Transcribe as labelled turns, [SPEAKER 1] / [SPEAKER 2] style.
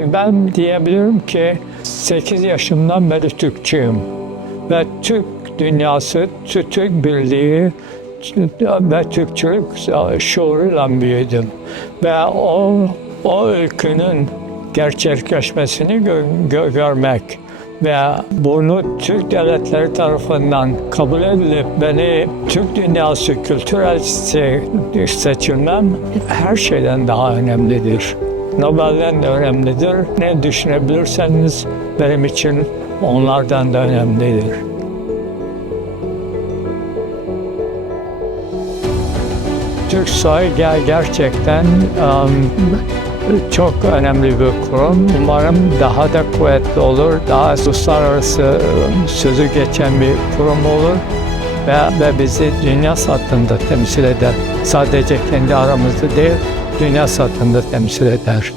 [SPEAKER 1] Ben diyebilirim ki 8 yaşımdan beri Türkçüyüm. Ve Türk dünyası, Türk Birliği ve Türkçülük şuuruyla büyüdüm. Ve o, o ülkünün gerçekleşmesini gö- gö- görmek ve bunu Türk devletleri tarafından kabul edilip beni Türk dünyası kültür elçisi seçilmem her şeyden daha önemlidir. Nobel'den de önemlidir. Ne düşünebilirseniz benim için onlardan da önemlidir. Türk Soy ger- gerçekten um, çok önemli bir kurum. Umarım daha da kuvvetli olur, daha uluslararası um, sözü geçen bir kurum olur ve, ve bizi dünya sattığında temsil eder. Sadece kendi aramızda değil, dünya sattığında temsil eder.